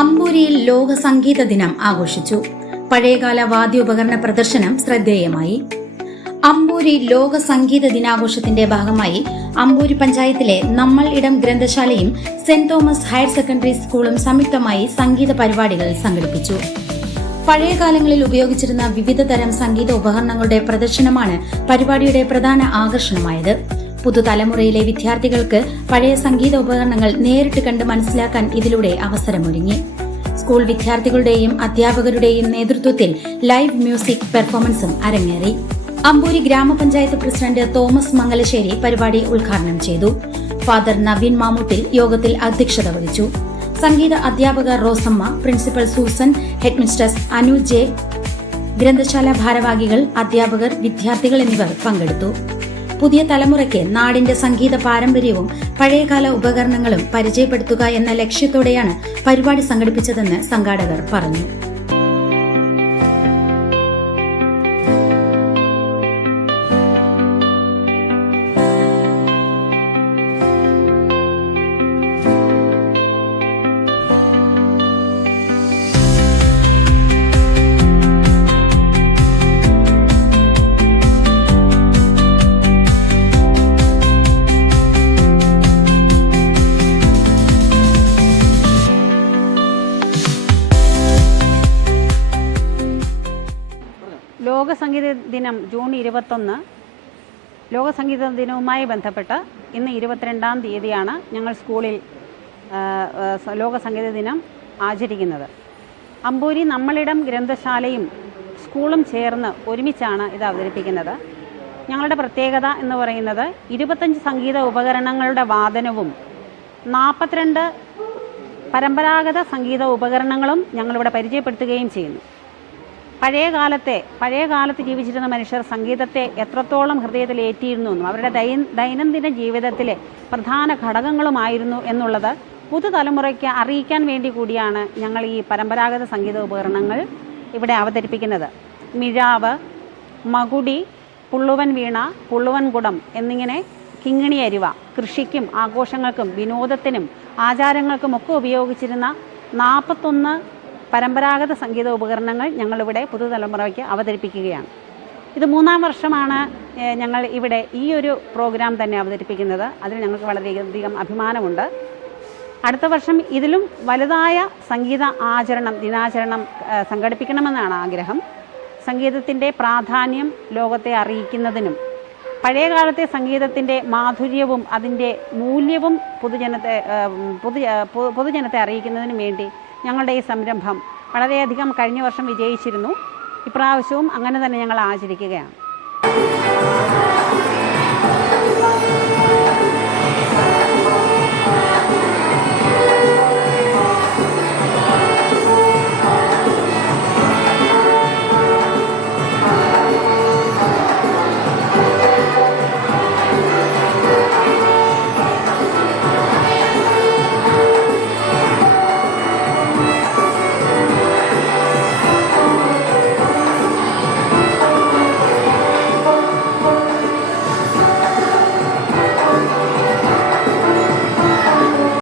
അമ്പൂരിയിൽ ലോക സംഗീത ദിനം ആഘോഷിച്ചു. പഴയകാല വാദ്യോപകരണ പ്രദർശനം ശ്രദ്ധേയമായി. അമ്പൂരി ലോക സംഗീത ദിനാഘോഷത്തിന്റെ ഭാഗമായി അമ്പൂരി പഞ്ചായത്തിലെ നമ്മൾ ഇടം ഗ്രന്ഥശാലയും സെന്റ് തോമസ് ഹയർ സെക്കൻഡറി സ്കൂളും സംയുക്തമായി സംഗീത പരിപാടികൾ സംഘടിപ്പിച്ചു. പഴയകാലങ്ങളിൽ ഉപയോഗിച്ചിരുന്ന വിവിധ തരം സംഗീത ഉപകരണങ്ങളുടെ പ്രദർശനമാണ് പരിപാടിയുടെ പ്രധാന ആകർഷണമായത്. പുതുതലമുറയിലെ വിദ്യാർത്ഥികൾക്ക് പഴയ സംഗീത ഉപകരണങ്ങൾ നേരിട്ട് കണ്ട് മനസ്സിലാക്കാൻ ഇതിലൂടെ അവസരമൊരുങ്ങി. സ്കൂൾ വിദ്യാർത്ഥികളുടെയും അധ്യാപകരുടെയും നേതൃത്വത്തിൽ ലൈവ് മ്യൂസിക് പെർഫോമൻസും അരങ്ങേറി. അമ്പൂരി ഗ്രാമപഞ്ചായത്ത് പ്രസിഡന്റ് തോമസ് മംഗലശ്ശേരി പരിപാടി ഉദ്ഘാടനം ചെയ്തു. ഫാദർ നവീൻ മാമൂട്ടിൽ യോഗത്തിൽ അധ്യക്ഷത വഹിച്ചു. സംഗീത അധ്യാപക Rosamma, principal Susan, headmistress Anu J, ഗ്രന്ഥശാല ഭാരവാഹികൾ, അധ്യാപകർ, വിദ്യാർത്ഥികൾ എന്നിവർ പങ്കെടുത്തു. പുതിയ തലമുറയ്ക്ക് നാടിന്റെ സംഗീത പാരമ്പര്യവും പഴയകാല ഉപകരണങ്ങളും പരിചയപ്പെടുത്തുക എന്ന ലക്ഷ്യത്തോടെയാണ് പരിപാടി സംഘടിപ്പിച്ചതെന്ന് സംഘാടകർ പറഞ്ഞു. ലോക സംഗീത ദിനം ജൂൺ 21. ലോക സംഗീത ദിനവുമായി ബന്ധപ്പെട്ട് ഇന്ന് 22-ാം തീയതിയാണ് ഞങ്ങൾ സ്കൂളിൽ ലോക സംഗീത ദിനം ആചരിക്കുന്നത്. അമ്പൂരി നമ്മളിടം ഗ്രന്ഥശാലയും സ്കൂളും ചേർന്ന് ഒരുമിച്ചാണ് ഇത് അവതരിപ്പിക്കുന്നത്. ഞങ്ങളുടെ പ്രത്യേകത എന്ന് പറയുന്നത് 25 സംഗീത ഉപകരണങ്ങളുടെ വാദനവും 42 പരമ്പരാഗത സംഗീത ഉപകരണങ്ങളും ഞങ്ങളിവിടെ പരിചയപ്പെടുത്തുകയും ചെയ്യുന്നു. പഴയകാലത്ത് ജീവിച്ചിരുന്ന മനുഷ്യർ സംഗീതത്തെ എത്രത്തോളം ഹൃദയത്തിൽ ഏറ്റിയിരുന്നു എന്നും അവരുടെ ദൈനംദിന ജീവിതത്തിലെ പ്രധാന ഘടകങ്ങളുമായിരുന്നു എന്നുള്ളത് പുതുതലമുറയ്ക്ക് അറിയിക്കാൻ വേണ്ടി കൂടിയാണ് ഞങ്ങൾ ഈ പരമ്പരാഗത സംഗീത ഉപകരണങ്ങൾ ഇവിടെ അവതരിപ്പിക്കുന്നത്. മിഴാവ്, മകുടി, പുള്ളുവൻ വീണ, പുള്ളുവൻ കുടം എന്നിങ്ങനെ കിങ്ങിണി അരിവ കൃഷിക്കും ആഘോഷങ്ങൾക്കും വിനോദത്തിനും ആചാരങ്ങൾക്കും ഒക്കെ ഉപയോഗിച്ചിരുന്ന 41 പരമ്പരാഗത സംഗീത ഉപകരണങ്ങൾ ഞങ്ങളിവിടെ പുതുതലമുറയ്ക്ക് അവതരിപ്പിക്കുകയാണ്. ഇത് 3-ാം വർഷമാണ് ഞങ്ങൾ ഇവിടെ ഈ ഒരു പ്രോഗ്രാം തന്നെ അവതരിപ്പിക്കുന്നത്. അതിന് ഞങ്ങൾക്ക് വളരെയധികം അഭിമാനമുണ്ട്. അടുത്ത വർഷം ഇതിലും വലുതായ സംഗീത ദിനാചരണം സംഘടിപ്പിക്കണമെന്നാണ് ആഗ്രഹം. സംഗീതത്തിൻ്റെ പ്രാധാന്യം ലോകത്തെ അറിയിക്കുന്നതിനും പഴയകാലത്തെ സംഗീതത്തിൻ്റെ മാധുര്യവും അതിൻ്റെ മൂല്യവും പൊതുജനത്തെ അറിയിക്കുന്നതിനും വേണ്ടി ഞങ്ങളുടെ ഈ സംരംഭം വളരെയധികം കഴിഞ്ഞ വർഷം വിജയിച്ചിരുന്നു. ഇപ്രാവശ്യവും അങ്ങനെ തന്നെ ഞങ്ങൾ ആചരിക്കുകയാണ്.